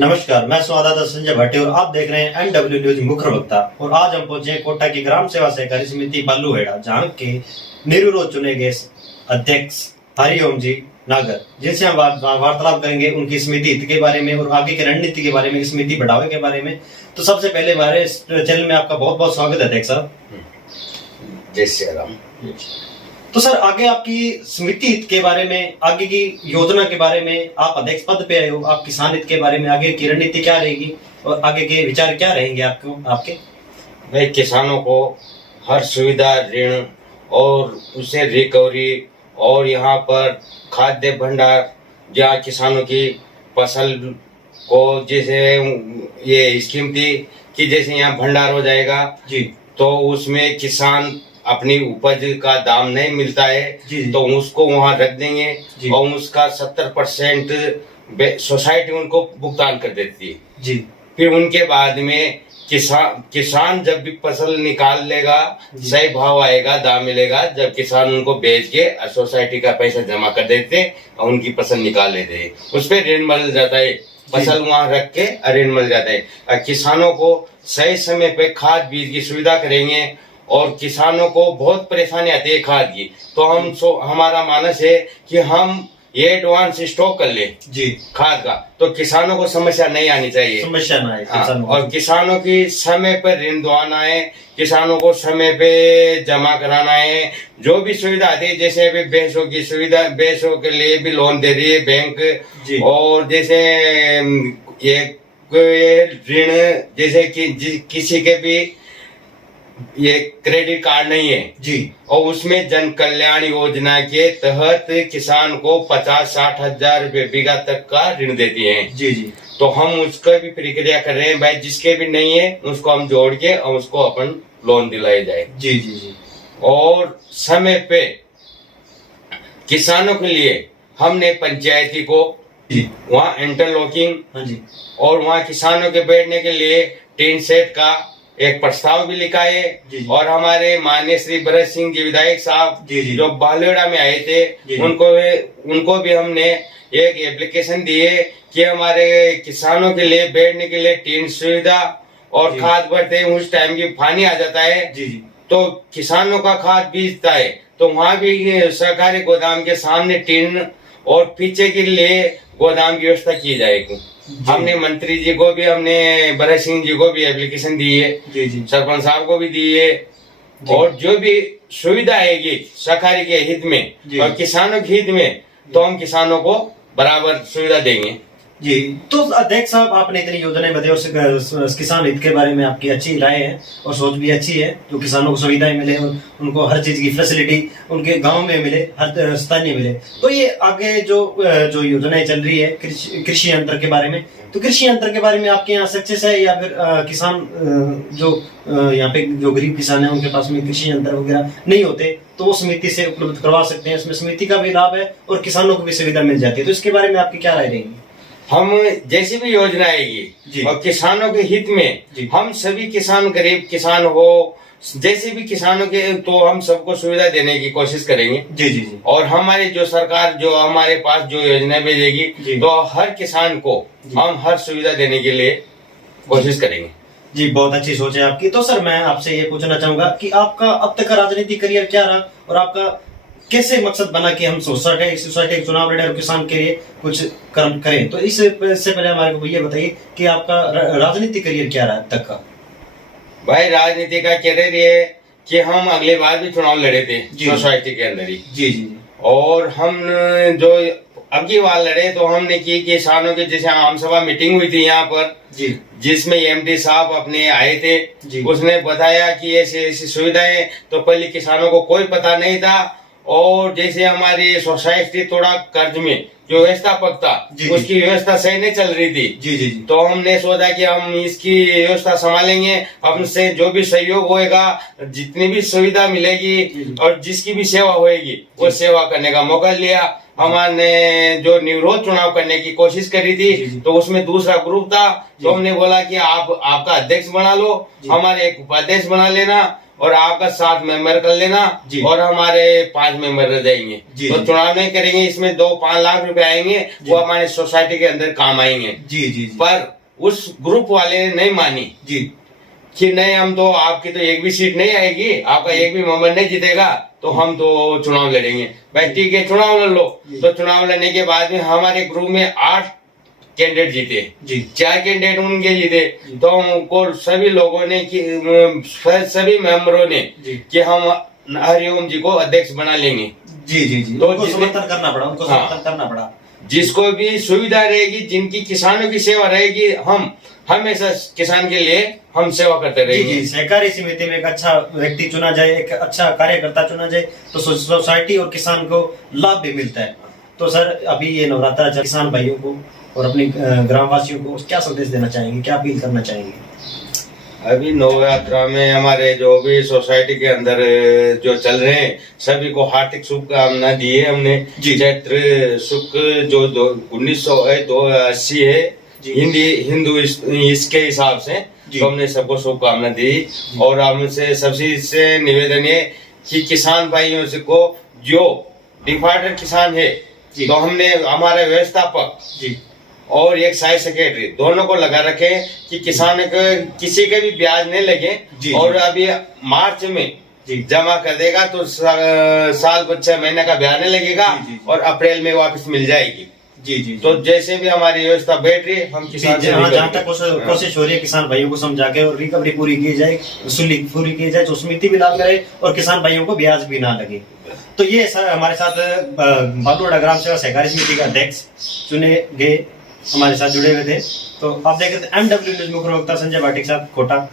नमस्कार, मैं संवाददाता संजय भट्टे और आप देख रहे हैं NW न्यूज मुख्य वक्ता। और आज हम पहुंचे कोटा की ग्राम सेवा सहकारी समिति बालूहेड़ा, जहां के निर्विरोध चुने गए अध्यक्ष हरिओम जी नागर, जिनसे हम वार्तालाप करेंगे उनकी समिति हित के बारे में और आगे की रणनीति के बारे में, समिति बढ़ावे के बारे में। तो सबसे पहले हमारे चैनल में आपका बहुत बहुत स्वागत है अध्यक्ष साहब। जय श्री राम। तो सर, आगे आपकी समिति हित के बारे में, आगे की योजना के बारे में, आप अध्यक्ष पद पे आए हो, आप किसान हित के बारे में आगे की रणनीति क्या रहेगी और आगे के विचार क्या रहेंगे आपके? भाई, किसानों को हर सुविधा, ऋण और उसे रिकवरी और यहाँ पर खाद्य भंडार, जहाँ किसानों की फसल को जैसे ये स्कीम थी कि जैसे यहाँ भंडार हो जाएगा जी, तो उसमें किसान अपनी उपज का दाम नहीं मिलता है जी, तो उसको वहाँ रख देंगे और उसका 70% सोसाइटी उनको भुगतान कर देती है जी। फिर उनके बाद में किसान जब भी फसल निकाल लेगा, सही भाव आएगा, दाम मिलेगा, जब किसान उनको बेच के सोसाइटी का पैसा जमा कर देते और उनकी फसल निकाल लेते, उस पर ऋण मिल जाता है। फसल वहाँ रख के ऋण मिल जाता है। किसानों को सही समय पे खाद बीज की सुविधा करेंगे और किसानों को बहुत परेशानी आती है खाद की, तो हमारा मानस है कि हम ये एडवांस स्टॉक कर ले जी खाद का, तो किसानों को समस्या नहीं आनी चाहिए, समस्या ना आए किसानों और किसानों की समय पर ऋण दिलाना है, किसानों को समय पे जमा कराना है। जो भी सुविधा आती है, जैसे अभी भैंसों की सुविधा, भैंसों के लिए भी लोन दे रही है बैंक, और जैसे ये ऋण, जैसे कि किसी के भी ये क्रेडिट कार्ड नहीं है जी, और उसमें जन कल्याण योजना के तहत किसान को 50-60 हजार रुपए बीघा तक का ऋण देती है जी जी। तो हम उसका भी प्रक्रिया कर रहे हैं भाई, जिसके भी नहीं है उसको हम जोड़ के और उसको अपन लोन दिलाया जाए। जी जी जी। और समय पे किसानों के लिए हमने पंचायती को वहाँ इंटरलॉकिंग, हाँ जी, और वहाँ किसानों के बैठने के लिए टीन सेट का एक प्रस्ताव भी लिखा है। और हमारे माननीय श्री भरत सिंह जी विधायक साहब जो बालूहेड़ा में आए थे, उनको भी हमने एक एप्लीकेशन दी है कि हमारे किसानों के लिए बैठने के लिए टीन सुविधा और खाद भरते उस टाइम की पानी आ जाता है तो किसानों का खाद बीजता है, तो वहाँ भी सरकारी गोदाम के सामने टीन और पीछे के लिए गोदाम की व्यवस्था की जाएगी। हमने मंत्री जी को भी, हमने भरत सिंह जी को भी एप्लीकेशन दी है, सरपंच साहब को भी दी है, और जो भी सुविधा आएगी सरकारी के हित में और किसानों के हित में, तो हम किसानों को बराबर सुविधा देंगे। जी। तो अध्यक्ष साहब, आपने इतनी योजनाएं बताई और किसान हित के बारे में आपकी अच्छी राय है और सोच भी अच्छी है, जो किसानों को सुविधाएं मिले और उनको हर चीज की फैसिलिटी उनके गांव में मिले, हर स्थानीय मिले। तो ये आगे जो योजनाएं चल रही है कृषि यंत्र के बारे में, तो कृषि यंत्र के बारे में आपके यहाँ सक्सेस है या फिर किसान जो यहाँ पे जो गरीब किसान है उनके पास में कृषि यंत्र वगैरह नहीं होते, तो वो समिति से उपलब्ध करवा सकते हैं, इसमें समिति का भी लाभ है और किसानों को भी सुविधा मिल जाती है। तो इसके बारे में आपकी क्या राय रहेगी? हम जैसी भी योजना आएगी और किसानों के हित में, हम सभी किसान, गरीब किसान हो, जैसे भी किसानों के, तो हम सबको सुविधा देने की कोशिश करेंगे। जी जी जी। और हमारी जो सरकार जो हमारे पास जो योजना भेजेगी, तो हर किसान को हम हर सुविधा देने के लिए कोशिश करेंगे। जी, बहुत अच्छी सोच है आपकी। तो सर, मैं आपसे ये पूछना चाहूंगा कि आपका अब तक का राजनीतिक करियर क्या रहा और आपका कैसे मकसद बना कि हम सोसाइटी चुनाव लड़े और किसान के लिए कुछ कर्म करें? तो इससे पहले हमारे को ये बताइए कि आपका राजनीतिक करियर क्या रहा अब तक का? भाई, राजनीति का करियर ये कि हम अगली बार भी चुनाव लड़े थे सोसाइटी के अंदर ही। जी जी। और हम जो अगली बार लड़े तो हमने की किसानों के, जैसे आम सभा मीटिंग हुई थी यहाँ पर जिसमें एमडी साहब अपने आए थे, उसने बताया कि ऐसी सुविधाएं, तो पहले किसानों को कोई पता नहीं था। और जैसे हमारी सोसाइटी थोड़ा कर्ज में जो व्यवस्थापक था, उसकी व्यवस्था सही नहीं चल रही थी, तो हमने सोचा कि हम इसकी व्यवस्था संभालेंगे, हमसे जो भी सहयोग होएगा, जितनी भी सुविधा मिलेगी और जिसकी भी सेवा होएगी वो सेवा करने का मौका लिया। हमने जो निर्विरोध चुनाव करने की कोशिश करी थी, तो उसमें दूसरा ग्रुप था, तो हमने बोला कि आपका अध्यक्ष बना लो, हमारे एक उपाध्यक्ष बना लेना, और आपका 7 मेंबर कर लेना जी। और हमारे 5 मेंबर रह जाएंगे। जी, तो जी। चुनाव नहीं करेंगे, इसमें 2-5 लाख रुपए आएंगे, जी। वो हमारे सोसाइटी के अंदर काम आएंगे। जी जी जी पर उस ग्रुप वाले ने नहीं मानी जी कि नहीं, हम तो आपकी तो एक भी सीट नहीं आएगी, आपका एक भी मेंबर नहीं जीतेगा, तो हम तो चुनाव लड़ेंगे। भाई ठीक है, चुनाव लड़ लो। तो चुनाव लड़ने के बाद में हमारे ग्रुप में 8 कैंडिडेट जीते जी 4 कैंडिडेट उनके जीते। तो उनको सभी लोगों ने सभी मेंबरों ने जी कि हम हरिओम जी को अध्यक्ष बना लेंगे। जी जी जी तो उनको जिसने- समर्थन करना पड़ा, उनको हाँ। समर्थन करना पड़ा। जिसको भी सुविधा रहेगी, जिनकी किसानों की सेवा रहेगी, हम हमेशा किसान के लिए हम सेवा करते जी रहेंगे। जी सहकारी समिति में एक अच्छा व्यक्ति चुना जाए, एक अच्छा कार्यकर्ता चुना जाए, तो सोसाइटी और किसान को लाभ भी मिलता है। तो सर अभी ये नवरात्रा चल, किसान भाइयों को और अपने ग्रामवासियों को क्या संदेश देना चाहेंगे, क्या अपील करना चाहेंगे? अभी नवरात्रा में हमारे जो भी सोसाइटी के अंदर जो चल रहे हैं, सभी को हार्दिक शुभकामना दी है हमने। जी। चैत्र शुक्ल जो 1980 है जी। हिंदू इसके हिसाब से, जी। तो हमने सबको शुभकामना दी। और हमसे सबसे से निवेदन है कि किसान भाइयों से को जो डिफाल्टर किसान है, जी। तो हमने हमारे व्यवस्थापक जी और एक साई सेक्रेटरी दोनों को लगा रखे कि किसान को किसी के भी ब्याज नहीं लगे। जी, और जी। अभी मार्च में जी जमा कर देगा तो साल 6 महीने का ब्याज नहीं लगेगा। जी, जी। और अप्रैल में वापस मिल जाएगी। जी जी तो जैसे भी हमारी व्यवस्था बैठ रही है, हम किसान से जहाँ रिकवरी तक करेंगे। कोशिश हो रही है किसान भाइयों को समझा के और रिकवरी पूरी की जाए, वसूली पूरी की जाए, तो समिति भी लाभ करे और किसान भाइयों को ब्याज भी ना लगे। तो ये सर हमारे साथ बालूवाड़ा ग्राम सेवा सहकारी समिति का अध्यक्ष चुने गए हमारे साथ जुड़े हुए थे। तो आप देख रहे थे MW न्यूज मुख्य प्रवक्ता संजय भाटी के साथ कोटा।